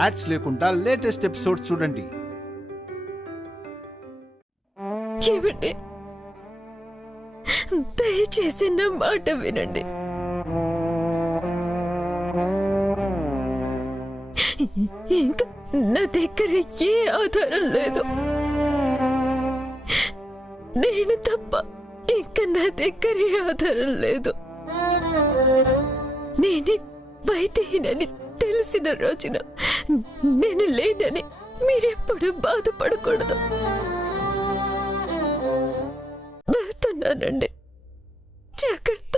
Ads లేకుండా latest episodes చూడండి. ఏమండి, దయచేసి నా మాట వినండి. ఇంకా నా దగ్గర ఏ ఆధారం లేదు. నేను తప్ప ఇంకా నా దగ్గర ఏ ఆధారం లేదు. నేనే వైద్యహీనని తెలిసిన రోజున నేను లేనని మీరెప్పుడు బాధపడకూడదు. వెళ్తున్నానండి, జాగ్రత్త.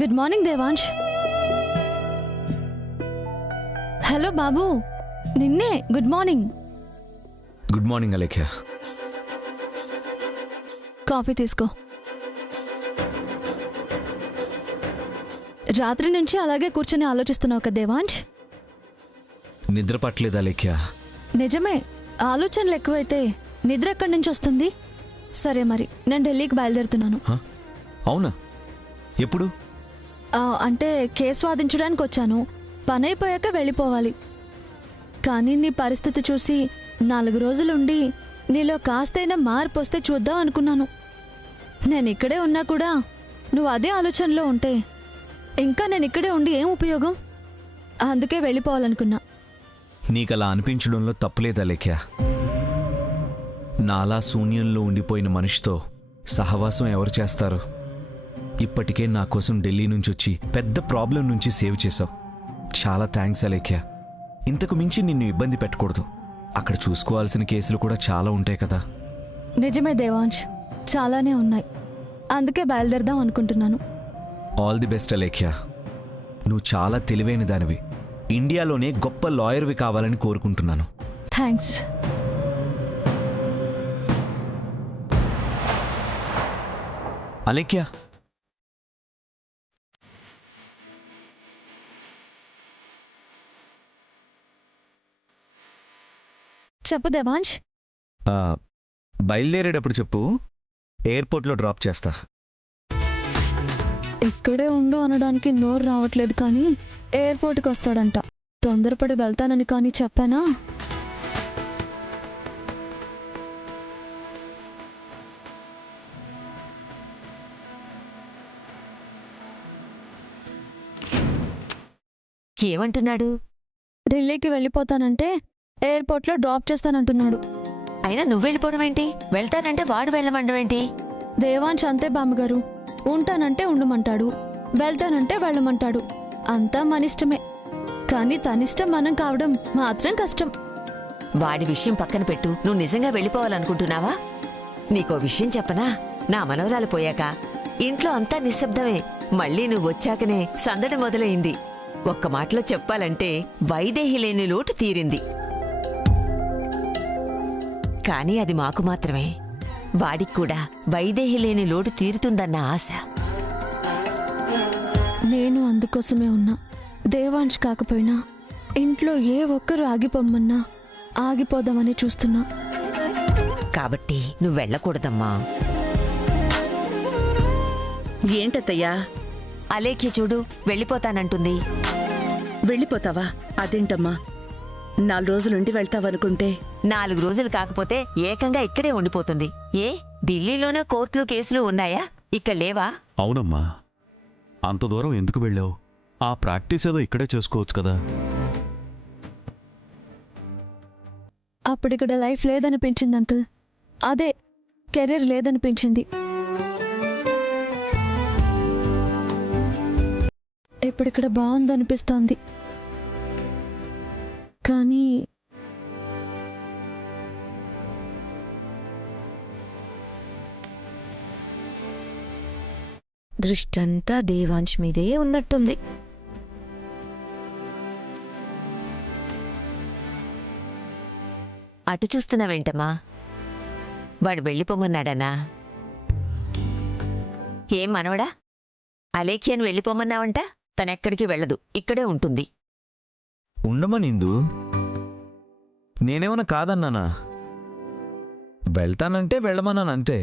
Good morning Devansh. హలో బాబు, నిన్నే. Good morning. Good morning Alekhya. Coffee తీసుకో. రాత్రి నుంచి అలాగే కూర్చొని ఆలోచిస్తున్నావు కదా దేవాంశ్? నిద్ర పట్టలేదు అలేఖ్య. నిజమే, ఆలోచనలు ఎక్కువైతే నిద్ర ఎక్కడి నుంచి వస్తుంది? సరే మరి, నేను ఢిల్లీకి బయలుదేరుతున్నాను. అవునా? ఎప్పుడు? అంటే కేసు వాదించడానికి వచ్చాను. పని అయిపోయాక వెళ్ళిపోవాలి. కానీ నీ పరిస్థితి చూసి 4 రోజులుండి నీలో కాస్తైనా మార్పు వస్తే చూద్దాం అనుకున్నాను. నేను ఇక్కడే ఉన్నా కూడా నువ్వు అదే ఆలోచనలో ఉంటే ఇంకా నేను ఇక్కడే ఉండి ఏం ఉపయోగం? అందుకే వెళ్ళిపోవాలనుకున్నా. నీకలా అనిపించడంలో తప్పులేదు అలేఖ్య. నాలా శూన్యంలో ఉండిపోయిన మనిషితో సహవాసం ఎవరు చేస్తారు? ఇప్పటికే నా కోసం ఢిల్లీ నుంచి వచ్చి పెద్ద ప్రాబ్లం నుంచి సేవ్ చేశావు. చాలా థ్యాంక్స్ అలేఖ్య. ఇంతకు మించి నిన్ను ఇబ్బంది పెట్టకూడదు. అక్కడ చూసుకోవాల్సిన కేసులు కూడా చాలా ఉంటాయి కదా. నిజమే దేవాంశ్, చాలానే ఉన్నాయి. అందుకే బయలుదేరదాం అనుకుంటున్నాను. All the best Alekhya. నువ్వు చాలా తెలివైన దానివి. ఇండియాలోనే గొప్ప లాయర్వి కావాలని కోరుకుంటున్నాను. థ్యాంక్స్. అలేఖ్య, చెప్పు దేవాంశ్. బయలుదేరేటప్పుడు చెప్పు, ఎయిర్పోర్ట్లో డ్రాప్ చేస్తా. ఇక్కడే ఉండు అనడానికి నోరు రావట్లేదు, కానీ ఎయిర్పోర్ట్కి వస్తాడంట. తొందరపడి వెళ్తానని కానీ చెప్పానా? ఏమంటున్నాడు? ఢిల్లీకి వెళ్ళిపోతానంటే ఎయిర్పోర్ట్లో డ్రాప్ చేస్తానంటున్నాడు. అయినా నువ్వు వెళ్ళిపోవడం ఏంటి? వెళ్తానంటే వాడు వెళ్ళమండం ఏంటి? దేవాంశ్ అంతే బామ్మగారు. ఉంటానంటే ఉండమంటాడు, వెళ్తానంటే వెళ్ళమంటాడు. అంతా మనిష్టమే. కానీ తనిష్టం మనం కావడం మాత్రం కష్టం. వాడి విషయం పక్కన పెట్టు. నువ్వు నిజంగా వెళ్ళిపోవాలనుకుంటున్నావా? నీకో విషయం చెప్పనా? నా మనవరాలు పోయాక ఇంట్లో అంతా నిశ్శబ్దమే. మళ్ళీ నువ్వు వచ్చాకనే సందడి మొదలైంది. ఒక్క మాటలో చెప్పాలంటే వైదేహి లేని లోటు తీరింది. కానీ అది మాకు మాత్రమే. వాడికి కూడా వైదేహి లేని లోటు తీరుతుందన్న ఆశ. నేను అందుకోసమే ఉన్నా. దేవాంశ్ కాకపోయినా ఇంట్లో ఏ ఒక్కరు ఆగిపోమ్మన్నా ఆగిపోదామని చూస్తున్నా. కాబట్టి నువ్వు వెళ్ళకూడదమ్మా. ఏంటత్తయ్యా? అలేఖ్య చూడు, వెళ్ళిపోతానంటుంది. వెళ్ళిపోతావా? అదేంటమ్మా, 4 రోజులుండి వెళ్తావనుకుంటే. 4 రోజులు కాకపోతే ఏకంగా ఇక్కడే ఉండిపోతుంది. ఏ ఢిల్లీలోనే కోర్టులు కేసులు ఉన్నాయా? ఇక్కడ లేవా? అవునమ్మా, అంత దూరం ఎందుకు వెళ్ళావు? ఆ ప్రాక్టీస్ ఏదో ఇక్కడే చేసుకోవచ్చు కదా. అప్పుడిక్కడ లైఫ్ లేదనిపించింది అంకుల్. అదే కెరీర్ లేదనిపించింది. ఇప్పుడిక్కడ బాగుందనిపిస్తోంది. కానీ దృష్టంతా దేవాంశ్ మీదే ఉన్నట్టుంది. అటు చూస్తున్నావేంటమ్మా? వాడు వెళ్ళిపోమన్నాడనా? ఏం మనవడా, అలేఖ్యను వెళ్ళిపోమన్నావంట? తనెక్కడికి వెళ్ళదు, ఇక్కడే ఉంటుంది. ఉండమనిందు. నేనేమన్నా కాదన్నానా? వెళ్తానంటే వెళ్ళమన్నాను అంతే.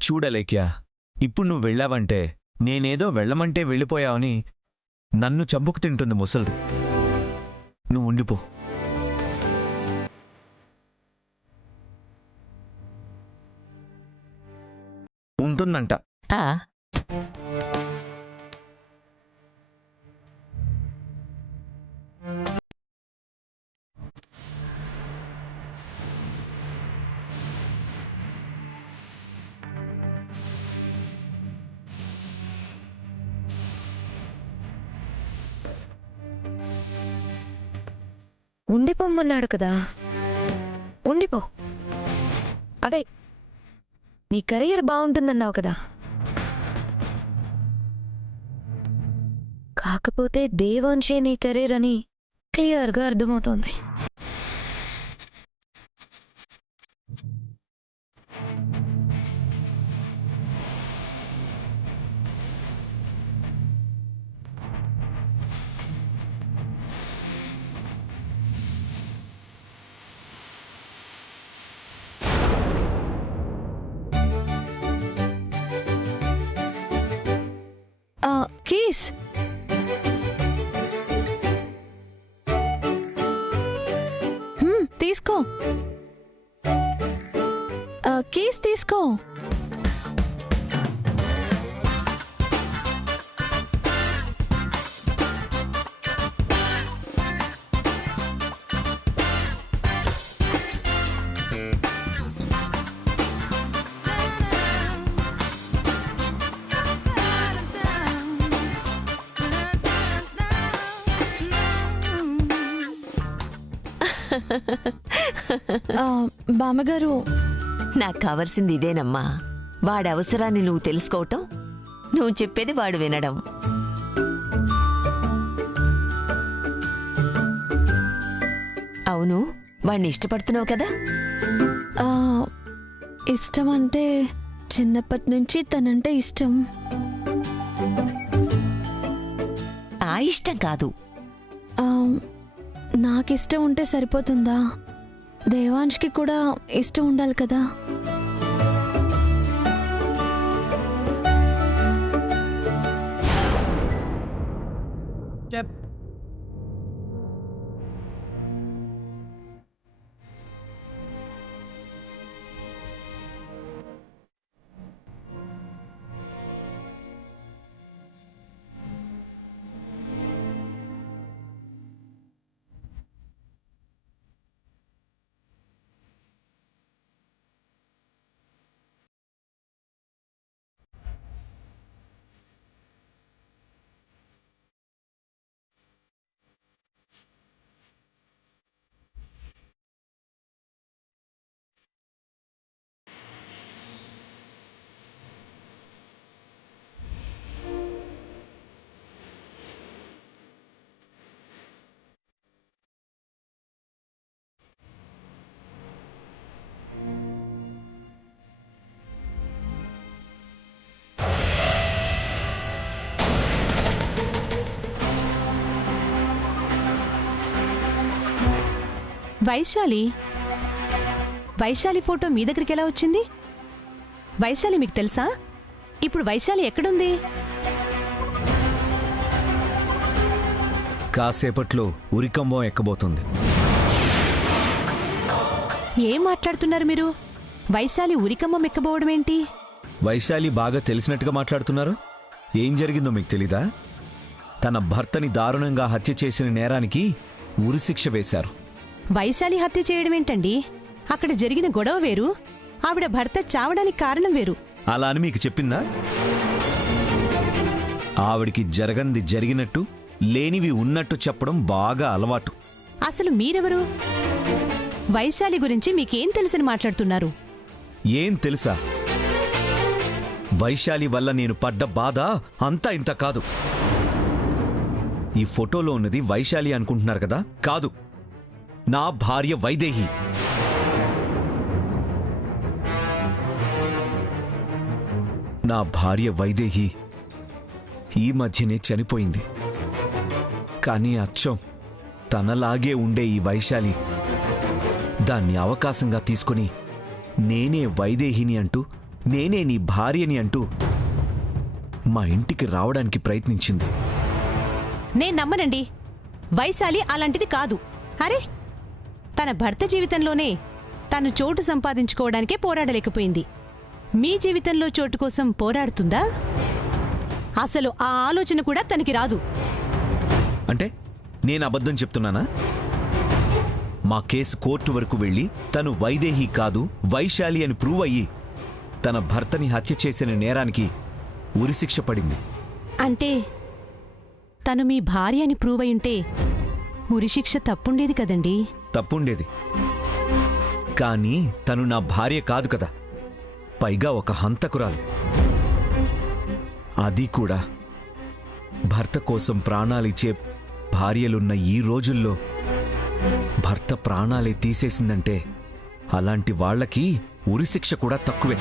చూడలేఖ్యా, ఇప్పుడు నువ్వు వెళ్ళావంటే నేనేదో వెళ్ళమంటే వెళ్ళిపోయావని నన్ను చంపుకు తింటుంది ముసలిది. నువ్వు ఉండిపో. ఉంటుందంట. ఆ ఉండిపోమ్మన్నాడు కదా, ఉండిపో. అదే నీ కెరియర్ బాగుంటుందన్నావు కదా. కాకపోతే దేవాంశే నీ కెరీర్ అని క్లియర్గా అర్థమవుతోంది. కీస్. తీసుకో. కీస్ తీసుకో. బామ్మగారు, నాకు కావలసింది ఇదేనమ్మా. వాడి అవసరాన్ని నువ్వు తెలుసుకోవటం, నువ్వు చెప్పేది వాడు వినడం. అవును, వాణ్ణి ఇష్టపడుతున్నావు కదా? ఇష్టం అంటే చిన్నప్పటి నుంచి తనంటే ఇష్టం. ఆ ఇష్టం కాదు, నాకిష్టం ఉంటే సరిపోతుందా? దేవాంష్కి కూడా ఇష్టం ఉండాలి కదా. వైశాలి ఫోటో మీ దగ్గరికి ఎలా వచ్చింది? వైశాలి మీకు తెలుసా? ఇప్పుడు వైశాలి ఎక్కడుంది? కాసేపట్లో ఉరికంబం ఎక్కబోతుంది. ఏం మాట్లాడుతున్నారు మీరు? వైశాలి ఉరికంబం ఎక్కబోవడం ఏంటి? వైశాలి బాగా తెలిసినట్టుగా మాట్లాడుతున్నారు. ఏం జరిగిందో మీకు తెలీదా? తన భర్తని దారుణంగా హత్య చేసిన నేరానికి ఉరిశిక్ష వేశారు. వైశాలి హత్య చేయడం ఏంటండి? అక్కడ జరిగిన గొడవ వేరు, ఆవిడ భర్త చావడానికి కారణం వేరు. అలా అని మీకు చెప్పిందా? ఆవిడికి జరగంది జరిగినట్టు, లేనివి ఉన్నట్టు చెప్పడం బాగా అలవాటు. అసలు మీరెవరు? వైశాలి గురించి మీకేం తెలుసని మాట్లాడుతున్నారు? ఏం తెలుసా? వైశాలి వల్ల నేను పడ్డ బాధ అంతా ఇంత కాదు. ఈ ఫోటోలో ఉన్నది వైశాలి అనుకుంటున్నారు కదా? కాదు, నా భార్య వైదేహి. నా భార్య వైదేహి ఈ మధ్యనే చనిపోయింది. కానీ అచ్చం తనలాగే ఉండే ఈ వైశాలి దాన్ని అవకాశంగా తీసుకుని నేనే వైదేహిని అంటూ, నేనే నీ భార్యని అంటూ మా ఇంటికి రావడానికి ప్రయత్నించింది. నేను నమ్మనండి. వైశాలి అలాంటిది కాదు. అరే, తన భర్త జీవితంలోనే తను చోటు సంపాదించుకోవడానికే పోరాడలేకపోయింది. మీ జీవితంలో చోటు కోసం పోరాడుతుందా? అసలు ఆ ఆలోచన కూడా తనకి రాదు. అంటే నేను అబద్ధం చెప్తున్నానా? మా కేసు కోర్టు వరకు వెళ్ళి తను వైదేహి కాదు వైశాలి అని ప్రూవ్ అయ్యి తన భర్తని హత్య చేసిన నేరానికి ఉరిశిక్ష పడింది. అంటే తను మీ భార్య అని ప్రూవ్ అయ్యుంటే ఉరిశిక్ష తప్పుండేది కదండీ? తప్పుండేది, కానీ తను నా భార్య కాదు కదా. పైగా ఒక హంతకురాలు. అది కూడా భర్త కోసం ప్రాణాలిచ్చే భార్యలున్న ఈ రోజుల్లో భర్త ప్రాణాలే తీసేసిందంటే అలాంటి వాళ్లకి ఉరిశిక్ష కూడా తక్కువే.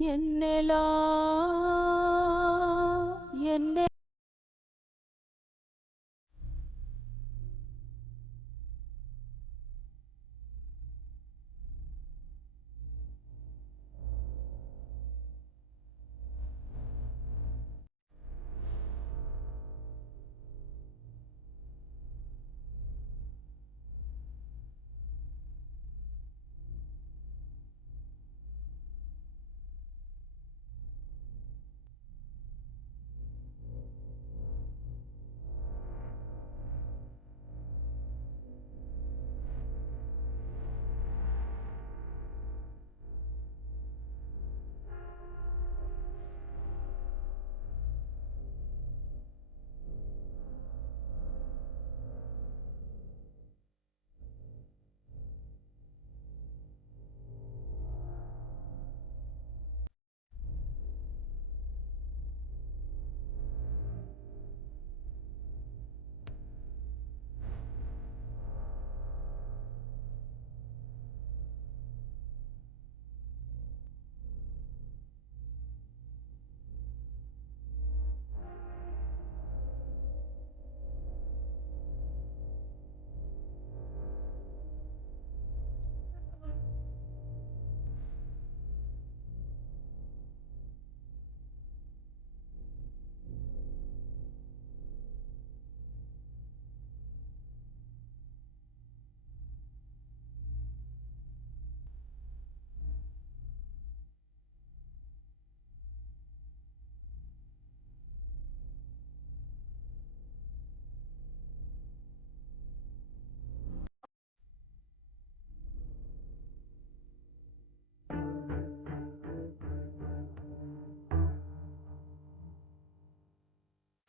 ఎన్నెలా ఎన్నె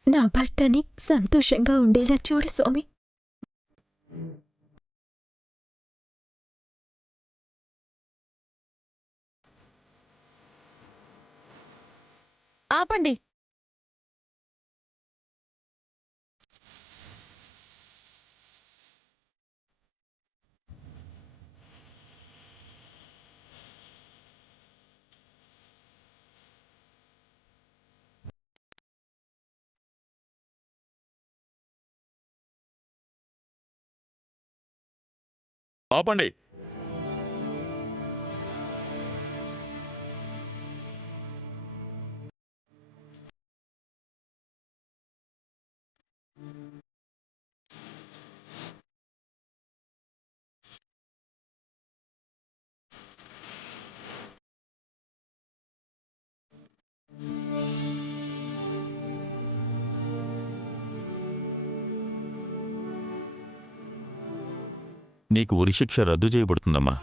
నా భర్తని సంతోషంగా ఉండేలా చూడు స్వామి. ఆపండి. ఆపండి. నీకు ఉరిశిక్ష రద్దు చేయబడుతుందమ్మా.